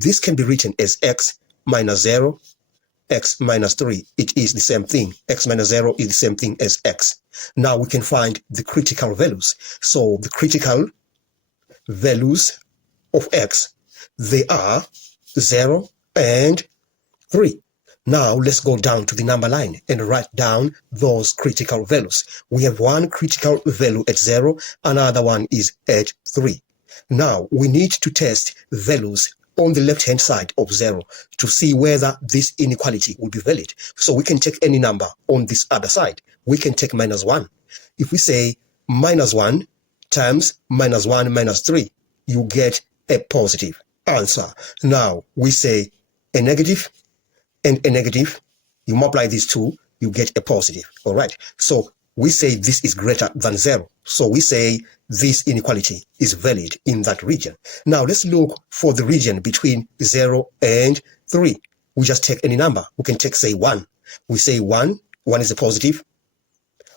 this can be written as x minus 0, x minus 3. It is the same thing. X minus 0 is the same thing as x. Now we can find the critical values. So the critical values of x, they are 0 and 3. Now let's go down to the number line and write down those critical values. We have one critical value at 0, another one is at 3. Now we need to test values on the left hand side of 0 to see whether this inequality will be valid. So we can take any number on this other side. We can take minus 1. If we say minus 1 times minus 1 minus 3, you get a positive answer. Now we say a negative and a negative, you multiply these two, you get a positive. All right. So we say this is greater than 0. So we say this inequality is valid in that region. Now let's look for the region between 0 and 3. We just take any number. We can take, say, 1. We say 1 is a positive,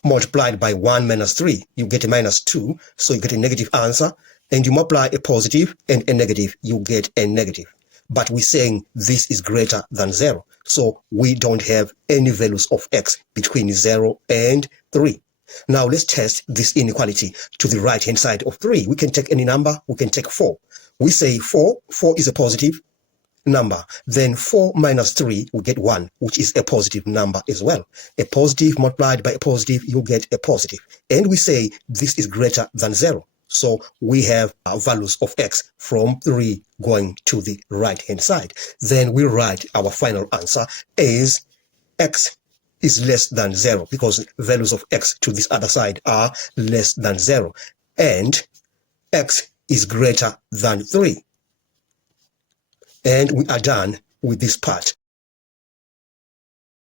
multiplied by 1 minus 3, you get a minus 2, so you get a negative answer, and you multiply a positive and a negative, you get a negative. But we're saying this is greater than 0, so we don't have any values of x between 0 and 3. Now let's test this inequality to the right hand side of 3. We can take any number. We can take 4. We say 4 is a positive number. Then 4 minus 3, we get 1, which is a positive number as well. A positive multiplied by a positive, you get a positive. And we say this is greater than 0. So we have our values of x from 3 going to the right hand side. Then we write our final answer as x is less than 0, because values of x to this other side are less than 0. And x is greater than 3. And we are done with this part.